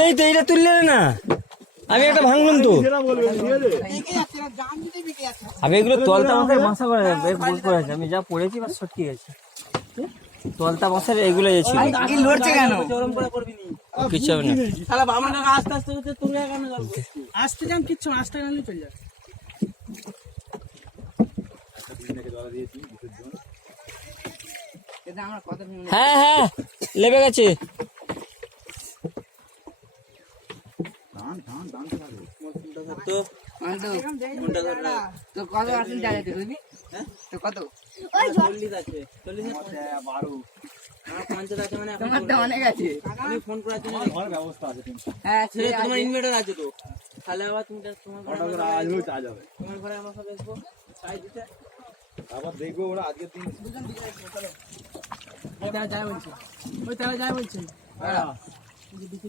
এই তো এটা তুললে না, আমি একটা ভাঙলাম তো। আমি এগুলো তলতা মাথায় বাসা করা যাবে, ভুল করেছে, আমি যা পড়েছি বা সত্যি গেছে তলতা বাসার এগুলো ছিল। লড়ছে কেন? কিচ্ছু হবে না, আস্তে আস্তে আসতে যান, কিচ্ছু আসতে গেলে চলে যাবে। হ্যাঁ হ্যাঁ লেবে গেছে। অনেক আছে, ফোন করার জন্য ব্যবস্থা আছে, তোমার ইনভার্টার আছে তো, তাহলে আবার তুমি তোমার ঘরে আমাকে দেখবো আবার দেখবো ওরা আজকের দিন যায় বলছে, ওই তারা যায় বলছে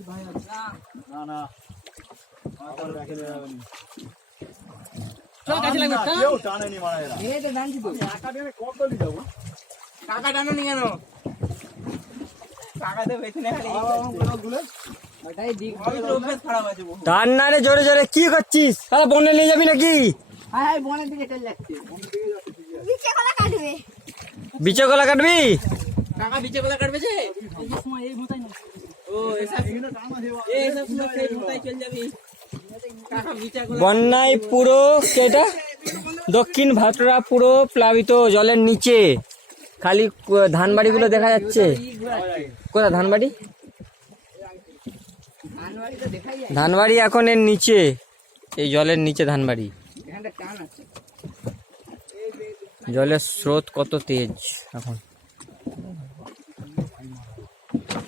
ভাই আছে না না চল কাছে লাগবে, কেউ টানেনি মারা এরা, এই তো টানছি তো, টাকা দিয়ে কত দলি যাব, টাকা টানোনি কেন? টাকা দে বেচনে খালি গুলো ওটাই দিক অভ্যাস খারাপ আছে। টান না রে জোরে জোরে, কি করছিস? আরে বনে নিয়ে যাবি নাকি? হ্যাঁ হ্যাঁ বনের দিকে চলে যাচ্ছে, বিচে কলা কাটবে, বিচে কলা কাটবি? টাকা বিচে কলা কাটবে যে এই সময় এই মোতাই না, ও এসব এই সময় সেই মোতাই চলে যাবি। টাকা বিচে কলা বন্যায় পুরো কেটা দক্ষিণ ভাটরা পুরো প্লাবিত, জলের নিচে খালি ধানবাড়ি গুলো দেখা যাচ্ছে। কোথায় ধানবাড়ি? ধানবাড়ি এখন এর নিচে, এই জলের নিচে ধানবাড়ি। জলের স্রোত কত তেজ এখন।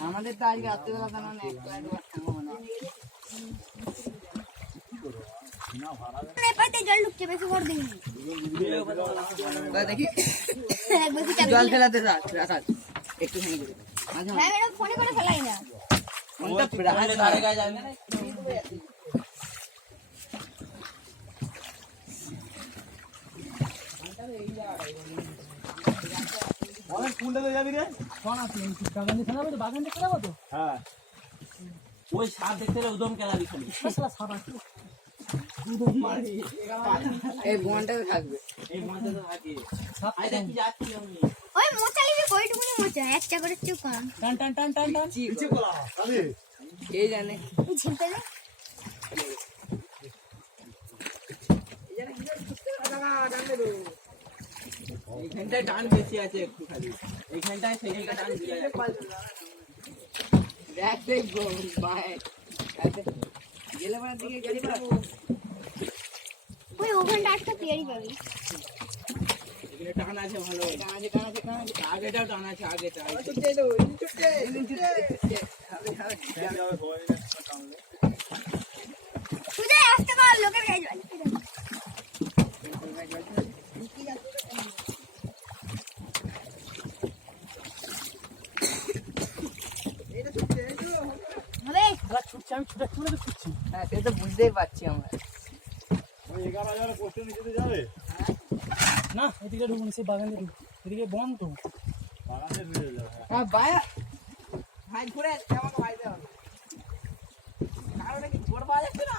আমাদের তো আজকে রাত্রিবেলা জানান এক লাইট নেপাতে জল ঢুকছে, বেশি ভর দিন দেখি জল ফেলাতে রাখা একটু ফোনে করে ফেলাই না, ধারে গায়ে যাবে না। ওই সাপ দেখতে উদম খেলাবি খালি, এই বনটাতে থাকবে, এই বনটাতে থাকে। আই দেখি যাচ্ছি আমি, ওই মোচা লিবি কয়টুকুনি মোচা, একটা করে চুপ কর, টান টান টান টান টান নিচে কোলা খালি কে জানে তুই ছিলতে দে। এইখানটায় টান বেশি আছে একটু, খালি এইখানটায় সেইখানটা টান দিয়ে যায়। দেখ দেখ বাই গেলে মানে দিকে গাড়ি পাবো, ওই ওখানটা একটা তৈরি পাবি, এখানে টান আছে ভালো, টান আছে আগেটাও টান আছে, আগেটা তুই যা আসতে কর, লোকের গায়ে জল হ্যাঁ সে তো বুঝতেই পারছি আমরা। না এদিকে ঢুকুন, সেই বাগানে ঢুকুন, এদিকে বন্ধ ভাই ঘুরে আমাকে ভাই দেওয়া কারণ কি ঘোর পাওয়া যাচ্ছে না।